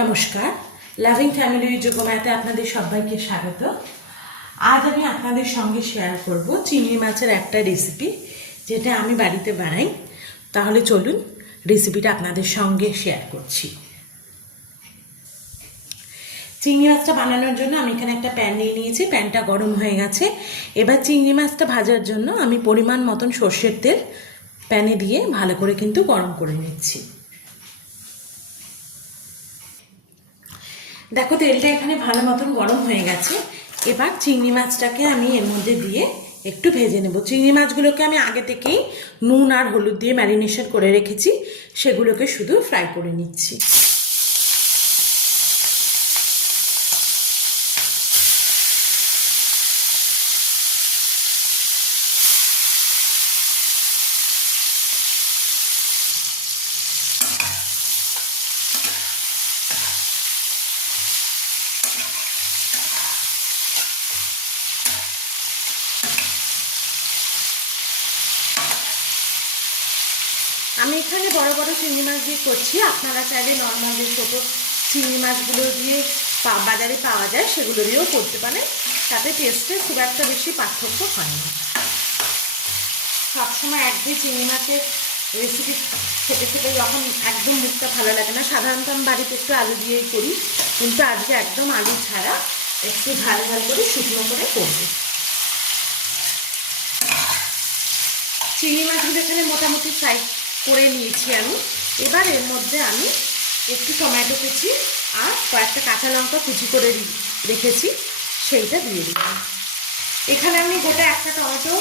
নমস্কার, loving family যোগমায়াতে আপনাদের সবাইকে স্বাগত। আজ আমি আপনাদের সঙ্গে শেয়ার করব চিংড়ি মাছের একটা রেসিপি, যেটা আমি বাড়িতে বানাই। তাহলে চলুন রেসিপিটা আপনাদের সঙ্গে শেয়ার করছি। চিংড়ি মাছটা বানানোর জন্য আমি এখানে একটা প্যান নিয়ে নিয়েছি। প্যানটা গরম হয়ে গেছে। এবার চিংড়ি মাছটা ভাজার জন্য আমি পরিমাণ মতন সর্ষের তেল প্যানে দিয়ে ভালো করে কিন্তু গরম করে নিচ্ছি। দেখো, তেলটা এখানে ভালো মতন গরম হয়ে গেছে। এবার চিংড়ি মাছটাকে আমি এর মধ্যে দিয়ে একটু ভেজে নেব। চিংড়ি মাছগুলোকে আমি আগে থেকেই নুন আর হলুদ দিয়ে ম্যারিনেশন করে রেখেছি, সেগুলোকে শুধু ফ্রাই করে নিচ্ছি। আমি এখানে বড় বড় চিংড়ি মাছ দিয়ে করছি। আপনারা চাইলে নর্মাল যে ছোটো চিংড়ি মাছগুলো দিয়ে বাজারে পাওয়া যায় সেগুলো দিয়েও করতে পারেন। তাতে টেস্টে খুব একটা বেশি পার্থক্য হয় না। সবসময় একঘেয়ে চিংড়ি মাছের রেসিপি খেতে খেতে যখন একদম মুখটা ভালো লাগে না। সাধারণত আমি বাড়িতে একটু আলু দিয়েই করি, কিন্তু আজকে একদম আলু ছাড়া একটু ঝাল ঝাল করে শুকনো করে করব। চিংড়ি মাছগুলো এখানে মোটামুটি ফ্রাই করে নিয়েছি আমি। এবার এর মধ্যে আমি একটু টমেটো কুচি আর কয়েকটা কাঁচা লঙ্কা কুচি করে রেখেছি, সেইটা দিয়ে দিলাম। এখানে আমি গোটা একটা টমেটো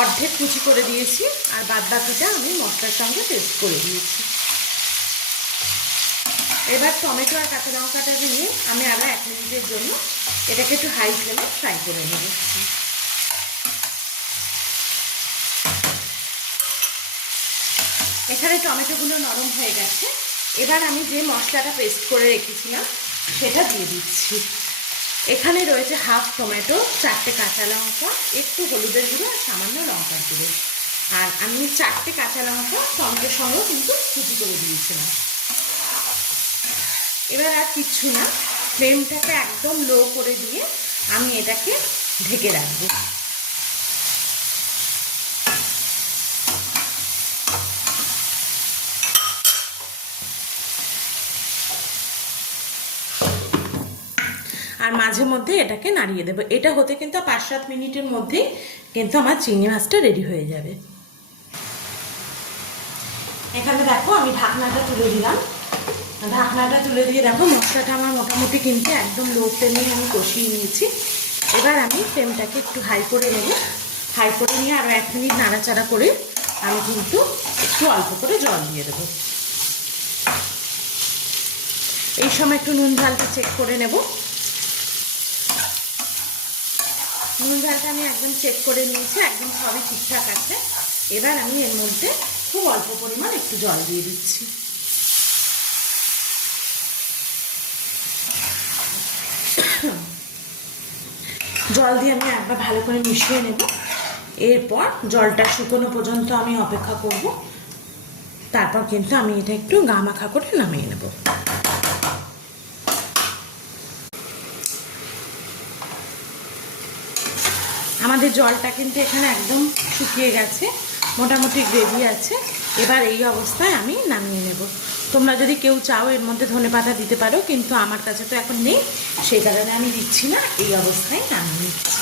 অর্ধেক কুচি করে দিয়েছি, আর বাদ বাকিটা আমি মশলার সঙ্গে পেস্ট করে দিয়েছি। এবার টমেটো আর কাঁচা লঙ্কাটা দিয়ে আমি আরও 1 মিনিটের জন্য এটাকে একটু হাই ফ্লেমে ফ্রাই করে নেব। এখানে টমেটোগুলো নরম হয়ে গেছে। এবার আমি যে মশলাটা পেস্ট করে রেখেছিলাম সেটা দিয়ে দিচ্ছি। এখানে রয়েছে হাফ টমেটো, 4টে কাঁচা লঙ্কা, একটু হলুদের গুঁড়ো আর সামান্য লঙ্কার গুঁড়ো। আর আমি 4টে কাঁচা লঙ্কা টমেটোর সঙ্গেও কিন্তু কুচি করে দিয়েছিলাম। এবার আর কিচ্ছু না, ফ্লেমটাকে একদম লো করে দিয়ে আমি এটাকে ঢেকে রাখবো। আর মাঝে মধ্যে এটাকে নাড়িয়ে দেবো। এটা হতে কিন্তু 5-7 মিনিটের মধ্যেই কিন্তু আমার চিংড়ি মাছটা রেডি হয়ে যাবে। এখানে দেখো, আমি ঢাকনাটা তুলে দিলাম। ঢাকনাটা তুলে দিয়ে দেখো, মশলাটা আমার মোটামুটি কিন্তু একদম লো ফ্লেমে আমি কষিয়ে নিয়েছি। এবার আমি ফ্লেমটাকে একটু হাই করে নেব। হাই করে নিয়ে আরও 1 মিনিট নাড়াচাড়া করে আমি কিন্তু একটু অল্প করে জল দিয়ে দেবো। এই সময় একটু নুন ঝালটা চেক করে নেব। নুন ঝালটা আমি একদম চেক করে নিয়েছি, একদম সবই ঠিকঠাক আছে। এবার আমি এর মধ্যে খুব অল্প পরিমাণ একটু জল দিয়ে দিচ্ছি। জল দিয়ে আমি একবার ভালো করে মিশিয়ে নেব। এরপর জলটা শুকনো পর্যন্ত আমি অপেক্ষা করব। তারপর কিন্তু আমি এটা একটু গা মাখা করে নামিয়ে নেব। আমাদের জলটা কিন্তু এখানে একদম শুকিয়ে গেছে, মোটামুটি গ্রেভি আছে। এবার এই অবস্থায় আমি নামিয়ে নেব। তোমরা যদি কেউ চাও এর মধ্যে ধনেপাতা দিতে পারো, কিন্তু আমার কাছে তো এখন নেই, সেই কারণে আমি দিচ্ছি না। এই অবস্থায় নামিয়ে নিচ্ছি।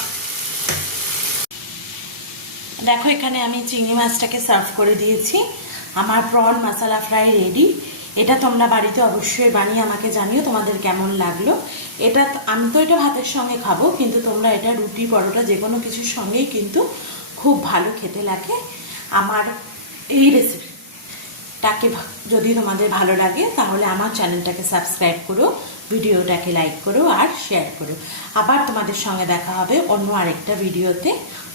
দেখো, এখানে আমি চিংড়ি মাছটাকে সার্ভ করে দিয়েছি। আমার প্রন মশলা ফ্রাই রেডি। এটা তোমরা বাড়িতে অবশ্যই বানিয়ে আমাকে জানিও তোমাদের কেমন লাগলো। এটা আমি তো এটা ভাতের সঙ্গে খাবো, কিন্তু তোমরা এটা রুটি পরোটা যে কোনো কিছুর সঙ্গেই কিন্তু খুব ভালো খেতে লাগে। আমার এই রেসিপিটাকে যদি তোমাদের ভালো লাগে তাহলে আমার চ্যানেলটাকে সাবস্ক্রাইব করো, ভিডিওটাকে লাইক করো আর শেয়ার করো। আবার তোমাদের সঙ্গে দেখা হবে অন্য আরেকটা ভিডিওতে,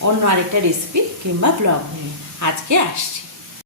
অন্য আরেকটা রেসিপি কিংবা ব্লগ নিয়ে। আজকে আসছি।